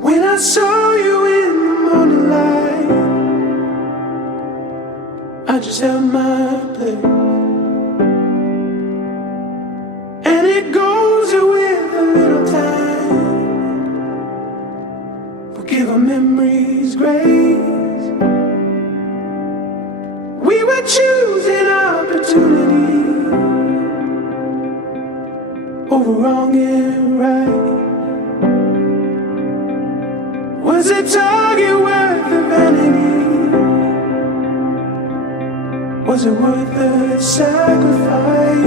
When I saw you in the morning light, I just held my breath. And it goes with a little time. We'll give our memories grace. We were choosing opportunity over wrong and right. Was a target worth the vanity? Was it worth the sacrifice?